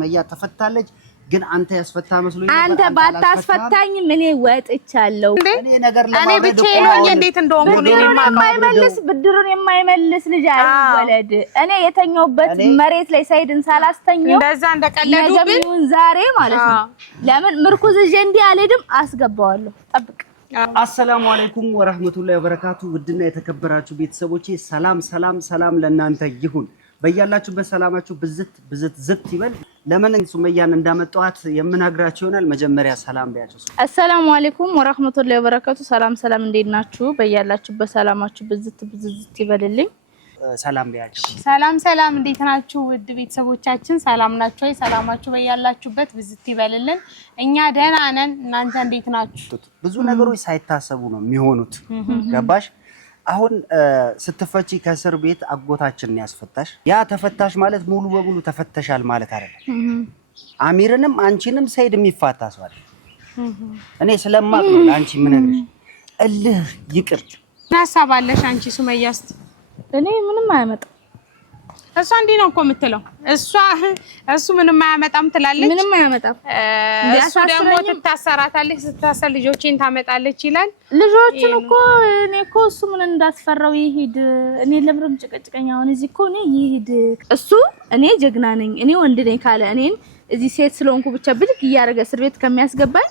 መያ ተፈታለች ግን አንተ ያስፈታ መስሎኝ አንተ ባታስፈታኝ ምን ወጥቻለሁ እኔ ነገር ለማድረግ እኔ ብቻዬን እንዴት እንደሆንኩ ነው የማይመልስ ብድሩን የማይመልስ ልጅ አይወለድ እኔ የተኛውበት መሬት ላይ ሳይድን ሳላስተኛው እንደዛ እንደቀለዱብኝ ዛሬ ማለት ነው ለምን ምርኩዝ እጄ እንዲ አልሄድም አስገባዋለሁ ጠብቅ አሰላሙ አለይኩም ወራህመቱላሂ ወበረካቱ ውድና የተከበራችሁ ቤተሰቦቼ ሰላም ለእናንተ ይሁን በያላችሁበት ሰላማችሁ ብዝት ይበል ለምን ሱመያን እንዳመጣዋት የምናግራችሁ ይሆናል መጀመሪያ ሰላም በያችሁ አሰላሙ አለይኩም ወራህመቱላሂ ወበረካቱ ሰላም እንዴት ናችሁ በያላችሁበት ሰላማችሁ ብዝት ይበልልኝ ሰላም በያችሁ ሰላም እንዴት ናችሁ ውድ ቤተሰቦቻችን ሰላም ናችሁ ሰላማችሁ በያላችሁበት ብዝት ይበልልን እኛ ደህና ነን እናንተ እንዴት ናችሁ ብዙ ነገሮች ሳይታሰቡ ነው የሚሆኑት ገባሽ አሁን ስትፈቺ ከስር ቤት አጎታችንን ያስፈታሽ ያ ተፈታሽ ማለት ሙሉ በሙሉ ተፈተሻል ማለት አይደለም አሚርንም አንቺንም ሰይድ የሚፋታስ አይደል እኔ ስለማቅ ነው አንቺ ምን ነግርሽ እልህ ይቅር ናሳባለሽ አንቺ ሱመያስ እኔ ምንም አያመጣም እሷ እንዴ ነው እኮ የምትለው እሱ ምንም አያመጣም ትላለች ምንም አያመጣም እሱ ደግሞ ትታሰራታለች ስታሰር ልጆችን ታመጣለች ይላል ልጆችን እኮ እኔ እኮ እሱ ምን እንዳስፈራው ይሄድ እኔ ለምንም ጭቀጭቀኛውን እዚህ እኮ እኔ ይሄድ እሱ እኔ ጀግና ነኝ እኔ ወንድ ነኝ ካለ እኔን እዚህ ሴት ስለሆንኩ ብቻ ብልክ ያረገ እስር ቤት ከሚያስገባኝ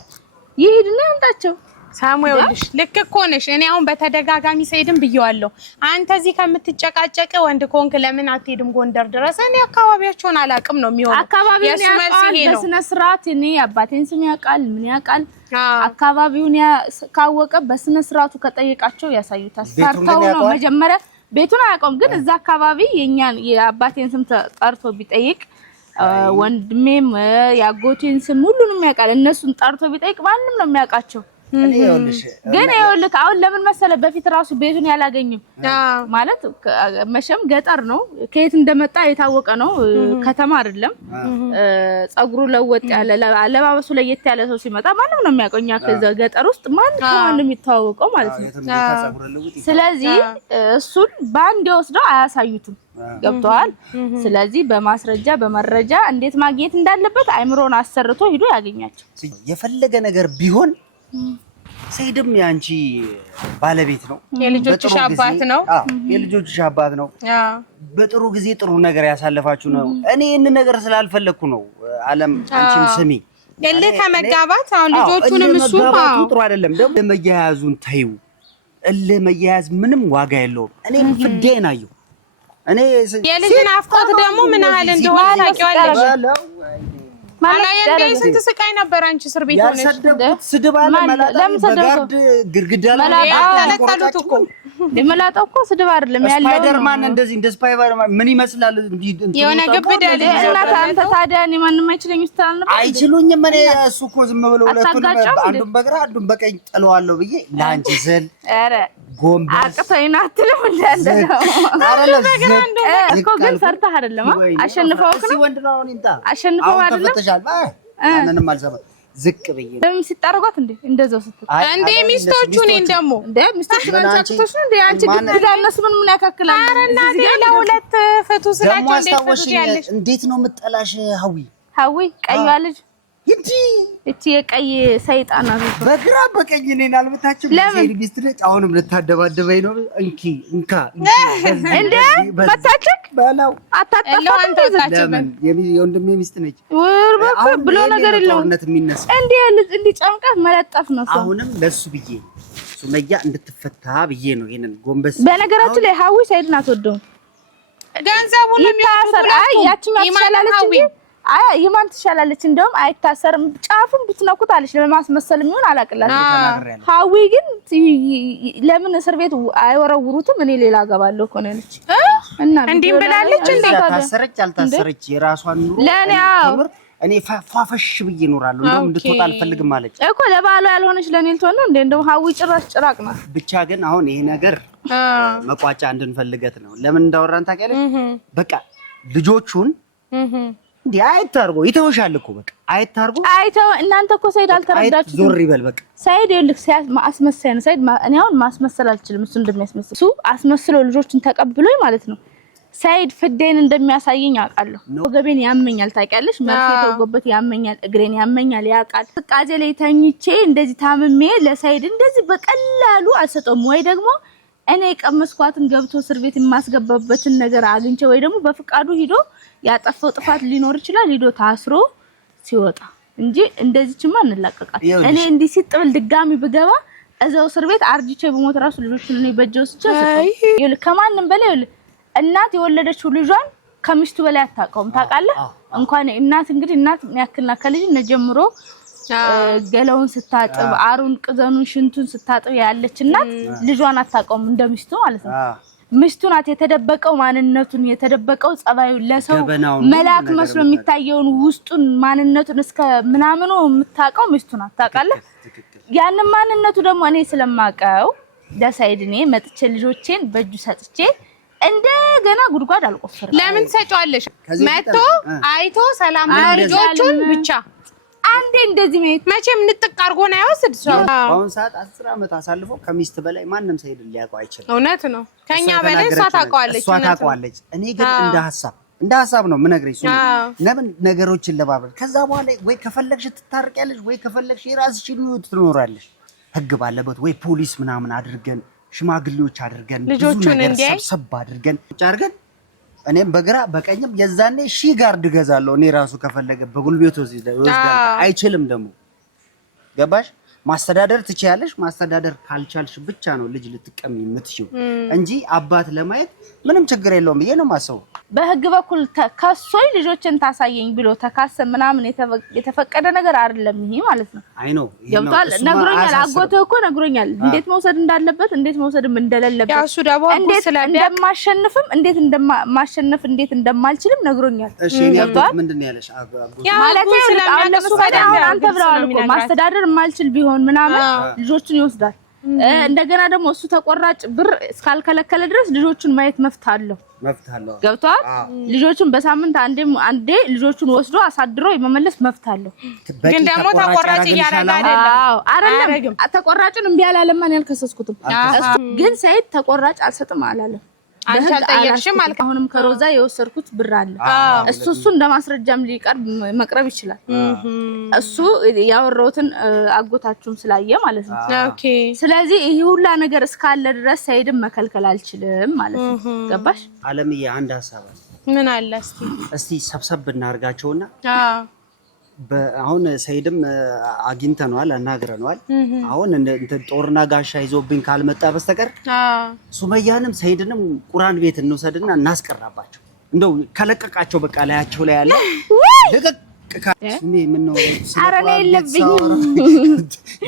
ይሄድና ያምጣቸው ሳሙኤልሽ ልክ እኮ ነሽ እኔ አሁን በተደጋጋሚ ሰይድም ብየዋለሁ አንተ እዚህ ከምትጨቃጨቅ ወንድ ኮንክ ለምን አትሄድም ጎንደር ድረስ እኔ አካባቢያቸውን አላቅም ነው የሚሆነው አካባቢውን ያውቃል በስነ ስርዓት እኔ አባቴን ስም ያውቃል ምን ያውቃል አካባቢውን ካወቀ በስነ ስርዓቱ ከጠየቃቸው ያሳዩታል ፈርተው ነው መጀመሪያ ቤቱን አያውቀውም ግን እዛ አካባቢ የኛን የአባቴን ስም ጠርቶ ቢጠይቅ ወንድሜም ያጎቴን ስም ሁሉንም ያውቃል እነሱን ጠርቶ ቢጠይቅ ማንንም ነው የሚያውቃቸው ግን ይኸውልህ አሁን ለምን መሰለ በፊት ራሱ ቤቱን ያላገኝም ማለት መሸም ገጠር ነው ከየት እንደመጣ የታወቀ ነው ከተማ አይደለም ጸጉሩ ለወጥ ያለ አለባበሱ ለየት ያለ ሰው ሲመጣ ማንም ነው የሚያቆኛ ከዛ ገጠር ውስጥ ማን ከማንም የሚታወቀው ማለት ነው ስለዚህ እሱን ባንድ ወስደው አያሳዩትም ገብቷል ስለዚህ በማስረጃ በመረጃ እንዴት ማግኘት እንዳለበት አይምሮን አሰርቶ ሄዶ ያገኛቸው የፈለገ ነገር ቢሆን ሰይድም ያንቺ ባለቤት ነው የልጆችሽ አባት ነው የልጆችሽ አባት ነው በጥሩ ጊዜ ጥሩ ነገር ያሳለፋችሁ ነው እኔ እነ ነገር ስላልፈለኩ ነው ዓለም አንቺም ስሚ እልህ ከመጋባት አሁን ልጆቹንም እሱ ጥሩ አይደለም ደግሞ ለመያያዙን ታዩ እልህ መያያዝ ምንም ዋጋ የለውም እኔ ፍዴን አየሁ እኔ የልጅን አፍቆት ደግሞ ምን ያህል እንደሆነ ታውቂዋለሽ ማላየንዴ ስንት ስቃይ ነበር አንቺ እስር ቤት ሆነሽ ያሰደብኩት ስድብ አለ በጋርድ ግርግዳ ላይ ተለጠሉት እኮ ለመላጣው እኮ ስድብ አይደለም ያለው ስፓይደርማን እንደዚህ እንደ ስፓይደርማን ምን ይመስላል የሆነ ግብዳ ልጅ አንተ ታዲያ እኔ ማንንም አይችለኝም ስታል ነበር አይችሉኝም እኔ እሱ እኮ ዝም ብለው ሁለቱን አንዱን በግራ አንዱን በቀኝ ጥለዋለሁ ብዬ ላንቺ ዘል ኧረ ጎምባ አቅቶይና አትልም እንደለው እኮ ግን ፈርተህ አይደለም አሸንፈው ነው ወንድ ነው እንታ አሸንፈው አይደለም ተፈተሻል ማንንም አልሰማ ዝቅ በየ ለምን ሲጣረጓት እንደዛው ስትል እንዴ ሚስቶቹ ነኝ ደሞ ሚስቶቹ አንቺ እንዴ አንቺ ግን ለነሱ ምን ያካክላል ኧረ እናቴ ለሁለት ፍቱ ስላቸው እንዴት ነው የምጠላሽ ሀዊ ቀይዋ ልጅ እቺ የቀይ ሰይጣን ነው በግራ በቀኝ እኔን አልመታችም ለዚህ ቢስትለጭ አሁንም ልታደባደበኝ ነው እንካ እንዴ መታችክ ባላው አታጣፋት ለምን የወንድሜ ሚስት ነች ብሎ ነገር የለውም ጦርነት የሚነሳ እንዴ ጨምቀህ መለጠፍ ነው አሁንም ለሱ ብዬ ሱመያ እንድትፈታ ብዬ ነው ይሄንን ጎንበስ በነገራችን ላይ ሀዊ ሰይድን አትወደውም ገንዘቡን ለሚያሰር ያቺ ማትሻላለች ይማን ትሻላለች እንደውም አይታሰርም ጫፉን ብትነኩት አለች ለማስመሰል የሚሆን አላቀላለም ሀዊ ግን ለምን እስር ቤት አይወረውሩትም እኔ ሌላ ገባለሁ እኮ ነች እና እንዴ ብላለች እንዴ ታሰረች አልታሰረች የራሷን ኑሮ ለኔ እኔ ፋፈሽ ብዬ እኖራለሁ እንደውም እንድትወጣ አልፈልግም ማለች እኮ ለባሏ ያልሆነች ለኔ ልትሆን ነው እንደው ሀዊ ጭራሽ ጭራቅ ነው ብቻ ግን አሁን ይሄ ነገር መቋጫ እንድንፈልገት ነው ለምን እንዳወራን ታውቂያለሽ በቃ ልጆቹን እንዴ አይታርጎ ይተውሻል እኮ በቃ አይተው እናንተ እኮ ሰይድ አልተረዳችሁ ዞር ይበል በቃ ሰይድ ይልክ ማስመሰል ነው ሰይድ እኔ አሁን ማስመሰል አልችልም እሱ እንደሚያስመስል እሱ አስመስሎ ልጆችን ተቀብሎኝ ማለት ነው ሰይድ ፍዴን እንደሚያሳየኝ አውቃለሁ ወገቤን ያመኛል ታውቂያለሽ መርፌ ተወጎበት ያመኛል እግሬን ያመኛል ያውቃል ፍቃጄ ላይ ተኝቼ እንደዚህ ታምሜ ለሰይድ እንደዚህ በቀላሉ አልሰጠውም ወይ ደግሞ እኔ ቀመስኳትን ገብቶ እስር ቤት የማስገባበትን ነገር አግኝቼ ወይ ደግሞ በፍቃዱ ሂዶ ያጠፋው ጥፋት ሊኖር ይችላል ሂዶ ታስሮ ሲወጣ እንጂ እንደዚህማ እንላቀቃት እኔ እንዲህ ሲጥብል ድጋሚ ብገባ እዛው እስር ቤት አርጅቼ በሞት ራሱ ልጆችን እኔ በጀው ስጨ ከማንም በላይ እናት የወለደችው ልጇን ከሚስቱ በላይ አታውቀውም ታውቃለህ እንኳን እናት እንግዲህ እናት ያክልና ከልጅነት ጀምሮ ገላውን ስታጥብ አሩን ቅዘኑን ሽንቱን ስታጥብ ያለች እናት ልጇን አታውቀውም እንደሚስቱ ማለት ነው ሚስቱ ናት የተደበቀው ማንነቱን የተደበቀው ጸባዩ ለሰው መላክ መስሎ የሚታየውን ውስጡን ማንነቱን እስከ ምናምኑ የምታውቀው ሚስቱ ናት ታውቃለህ ያን ማንነቱ ደግሞ እኔ ስለማውቀው ለሰይድኔ መጥቼ ልጆቼን በእጁ ሰጥቼ እንደገና ጉድጓድ አልቆፈረም ለምን ሰጫዋለሽ መጥቶ አይቶ ሰላም ልጆቹን ብቻ አንዴ እንደዚህ መቼም ንጥቅ አርጎ ነው ያወስድ ሰው አሁን ሰዓት 10 አመት አሳልፎ ከሚስት በላይ ማንንም ሰይድ ሊያውቀው አይችልም እውነት ነው ከኛ በላይ እሷ ታውቀዋለች እኔ ግን እንደ ሐሳብ ነው ምነግርሽ ለምን ነገሮችን ለባበል ከዛ በኋላ ወይ ከፈለግሽ ትታርቂያለሽ ወይ ከፈለግሽ የራስሽን ህይወት ትኖራለሽ ህግ ባለበት ወይ ፖሊስ ምናምን አድርገን ሽማግሌዎች አድርገን ልጆቹን እንዲያይ ሰብሰብ አድርገን እኔም በግራ በቀኝም የዛኔ ሺ ጋርድ ገዛለሁ እኔ ራሱ ከፈለገ በጉልቤቱ ይወስዳል አይችልም ደግሞ ገባሽ ማስተዳደር ትችያለሽ ማስተዳደር ካልቻልሽ ብቻ ነው ልጅ ልትቀሚ የምትሽው እንጂ አባት ለማየት ምንም ችግር የለውም ይሄ ነው ማሰው በህግ በኩል ከሶይ ልጆችን ታሳየኝ ብሎ ተካሰ ምናምን የተፈቀደ ነገር አይደለም ይሄ ማለት ነው አይ ነው ገብቷል ነግሮኛል አጎቴ እኮ ነግሮኛል እንዴት መውሰድ እንዳለበት እንዴት መውሰድም እንደሌለበት ያሱ ደግሞ እንደማሸነፍም እንዴት እንደማሸነፍ እንዴት እንደማልችልም ነግሮኛል እሺ ያለው ምንድነው ያለሽ አጎቴ ማለት ስለሚያቀሱ አንተ ብለዋል እኮ ማስተዳደር ማልችል ቢሆን ምናምን ልጆችን ይወስዳል እንደገና ደግሞ እሱ ተቆራጭ ብር እስካልከለከለ ድረስ ልጆቹን ማየት መፍታለሁ ገብቷል ልጆቹን በሳምንት አንዴ ልጆቹን ወስዶ አሳድሮ የመመለስ መፍታለሁ ግን ደግሞ ተቆራጭ ያረጋ አይደለም ተቆራጩን እንቢ ያላለማን ያልከሰስኩትም ግን ሰይድ ተቆራጭ አልሰጥም አላለም አንተ ጠየቅሽም ማለት አሁንም ከሮዛ የወሰርኩት ብር አለ እሱ እንደማስረጃም ሊቀርብ መቅረብ ይችላል እሱ ያወራውትን አጎታችሁም ስላየ ማለት ነው ኦኬ ስለዚህ ይሄ ሁላ ነገር እስካለ ድረስ ሰይድም መከልከል አልችልም ማለት ነው ገባሽ አለምዬ አንድ ሐሳብ ምን አለ እስቲ ሰብሰብ እናርጋቸውና አሁን ሰይድም አግኝተናል አናግረናል አሁን እንደ ጦርና ጋሻ ይዞብኝ ካልመጣ በስተቀር ሱመያንም ሰይድንም ቁርአን ቤት እንወሰድና እናስቀራባቸው እንደው ከለቀቃቸው በቃ ላያቸው ላይ ያለ ለቀቅ ካስኔ ምን ነው አረኔ የለብኝ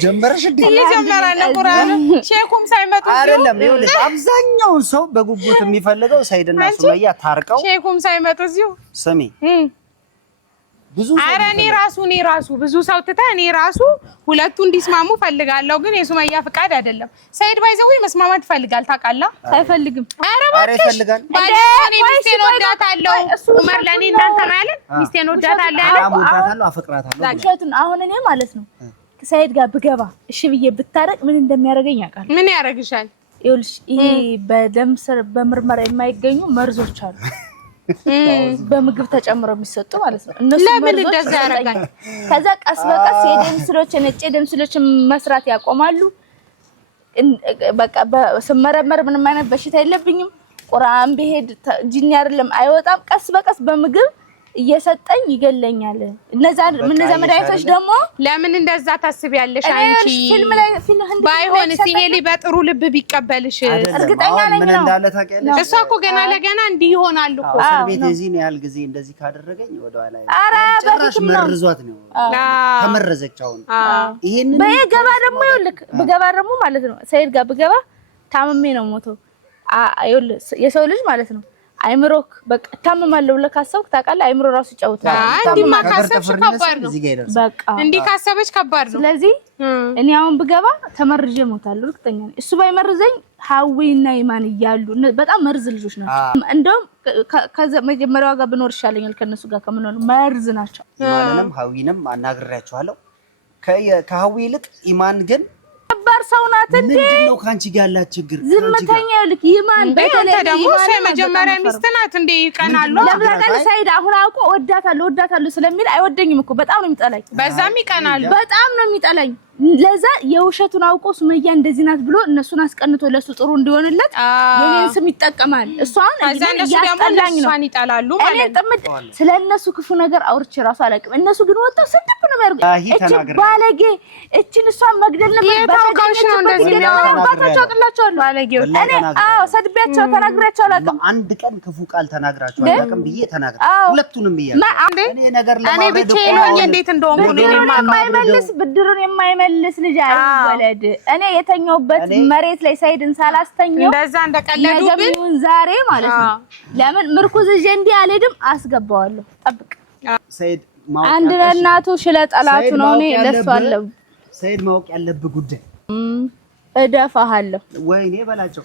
ጀመረሽ እንዴ ይጀምራል ቁርአን ሼኩም ሳይመጡ አይደለም ይኸውልሽ አብዛኛው ሰው በጉጉት የሚፈልገው ሰይድና ሱመያ ታርቀው ሼኩም ሳይመጡ እዚሁ ስሚ ብዙ አረኔ ራሱ ብዙ ሰው ተታ እኔ ራሱ ሁለቱ እንዲስማሙ ፈልጋለሁ ግን የሱመያ ፍቃድ አይደለም ሰይድ ባይዘው መስማማት ፈልጋል ታውቃለህ አይፈልግም አረ ይፈልጋል ባይኔ ሚስቴን ወዳታለሁ ኡመር ለኔ እናንተ ማለት ሚስቴን ወዳታለሁ አሞዳታለሁ አፈቅራታለሁ ዳክሸቱን አሁን እኔ ማለት ነው ሰይድ ጋር ብገባ እሺ ብዬ ብታረቅ ምን እንደሚያደርገኝ ያውቃል ምን ያደርግሻል ይኸውልሽ ይሄ በደም ስር በምርመራ የማይገኙ መርዞች አሉ በምግብ ተጨምረው የሚሰጡ ማለት ነው እነሱ ለምን እንደዛ ያረጋል ከዛ ቀስ በቀስ የደም ስሎች ነጭ ደም ስሎች መስራት ያቆማሉ በቃ በስመረመር ምንም አይነት በሽታ የለብኝም ቁርአን በሄድ ጂኒ አይደለም አይወጣም ቀስ በቀስ በምግብ እየሰጠኝ ይገለኛል እነዛ መድኃኒቶች ደግሞ ለምን እንደዛ ታስቢያለሽ አንቺ ፊልም ላይ ባይሆን ሲሄሊ በጥሩ ልብ ቢቀበልሽ እርግጠኛ ነኝ ምን እንዳለ ታውቂያለሽ እሷ እኮ ገና ለገና እንዲህ ይሆናሉ እኮ እስር ቤት እዚህ ነው ያህል ጊዜ እንደዚህ ካደረገኝ ወደ ኋላ ኧረ በፊትም ነው መርዟት ነው ተመረዘች አሁን ይሄንን በገባ ደግሞ ይልክ በገባ ደግሞ ማለት ነው ሰይድ ጋር በገባ ታምሜ ነው ሞቶ የሰው ልጅ ማለት ነው አይምሮክ በቃ ታመማለሁ ብለህ ካሰብክ ታውቃለህ አይምሮ ራሱ ይጫወታል እንዲማ ካሰብሽ ከባድ ነው በቃ እንዲ ካሰበች ከባድ ነው ስለዚህ እኔ አሁን ብገባ ተመርዤ ሞታለሁ እርግጠኛ ነኝ እሱ ባይመርዘኝ ሐዊና ኢማን ይያሉ በጣም መርዝ ልጆች ናቸው እንደውም ከመጀመሪያው ጋር ብኖር ይሻለኛል ከነሱ ጋር ከመኖር መርዝ ናቸው ኢማንንም ሐዊንም አናግሬያቸዋለሁ ከሐዊ ይልቅ ኢማን ግን ነበር ሰው ናት እንዴ? ምንድነው ካንቺ ጋር ያላት ችግር? ዝምተኛ ልክ ይማን በተለይ ደግሞ የመጀመሪያ ሚስት ናት እንዴ? ይቀናሉ። ለምሳሌ ሳይድ አሁን አውቆ ወዳታለሁ ስለሚል አይወደኝም እኮ በጣም ነው የሚጠላኝ። በዛም ይቀናሉ። በጣም ነው የሚጠላኝ። ለዛ የውሸቱን አውቆ ሱመያ እንደዚህ ናት ብሎ እነሱን አስቀንቶ ለሱ ጥሩ እንዲሆንለት የኔን ስም ይጠቀማል። እሷን ያስጠላኝ ነው። ይጣላሉ ማለት ነው። ስለነሱ ክፉ ነገር አውርቼ ራሱ አላውቅም። እነሱ ግን ወጣው ስድብ ነው የሚያደርጉት። እቺ ባለጌ እቺን እሷን መግደል ነበር። የታውቃሽ ነው እንደዚህ ነው ባታቸው አጥላቸዋለሁ ባለጌው። እኔ ሰድቤያቸው ተናግራቸው አላውቅም። አንድ ቀን ክፉ ቃል ተናግራቸው አላውቅም ብዬ ተናግራቸው ሁለቱንም ብዬ እኔ ነገር ለማድረግ እኔ ብቻዬን ሆኜ እንዴት እንደሆንኩ ነው የማይመልስ ብድርን የማይመልስ ልጅ አይወለድ። እኔ የተኛውበት መሬት ላይ ሳይድን ሳላስተኛው እንደዛ እንደቀለዱብኝ ዛሬ ማለት ነው። ለምን ምርኩዝ እጄ እንዲህ አልሄድም አስገባዋለሁ። ጠብቅ ሰይድ አንድ ለእናቱ ሽለ ጠላቱ ነው። እኔ ለሱ አለው ሰይድ ማወቅ ያለብህ ጉዳይ እደፋሃለሁ። ወይኔ በላቸው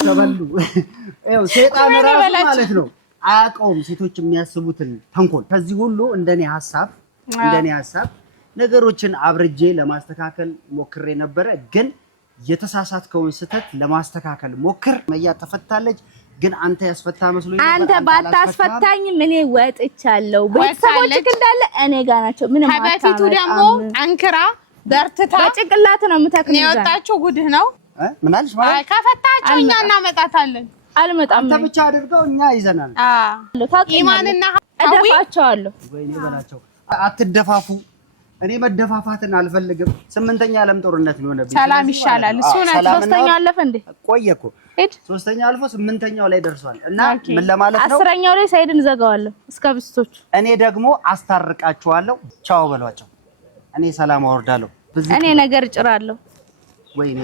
ተበሉ። ይኸው ሰይጣን ራሱ ማለት ነው አያውቀውም ሴቶች የሚያስቡትን ተንኮል። ከዚህ ሁሉ እንደኔ ሐሳብ ነገሮችን አብርጄ ለማስተካከል ሞክሬ ነበረ። ግን የተሳሳትከውን ስህተት ለማስተካከል ሞክር። መያ ተፈታለች። ግን አንተ ያስፈታ መስሎኝ ነበር። አንተ ባታስፈታኝ ምን ወጥቻለሁ። ቤተሰቦችክ እንዳለ እኔ ጋር ናቸው። ምንም ከበፊቱ ደግሞ አንክራ በርትታ በጭቅላት ነው የምታክለው። ነው የወጣችው። ጉድህ ነው። ምን አልሽ ማለት? ከፈታቸው እኛ እናመጣታለን። አልመጣም። አንተ ብቻ አድርገው እኛ ይዘናል። ኢማንና እደፋቸዋለሁ። ወይኔ በላቸው። አትደፋፉ። እኔ መደፋፋትን አልፈልግም። 8ኛ ዓለም ጦርነት ነው የሆነብኝ። ሰላም ይሻላል። እሱ ነው። 3ኛው አለፈ እንዴ? ቆየ እኮ 3ኛው አልፎ 8ኛው ላይ ደርሷል። እና ምን ለማለት ነው? 10ኛው ላይ ሳይድን ዘጋዋለሁ እስከ ብስቶቹ። እኔ ደግሞ አስታርቃቸዋለሁ። ቻው በሏቸው። እኔ ሰላም አወርዳለሁ። እኔ ነገር እጭራለሁ። ወይኔ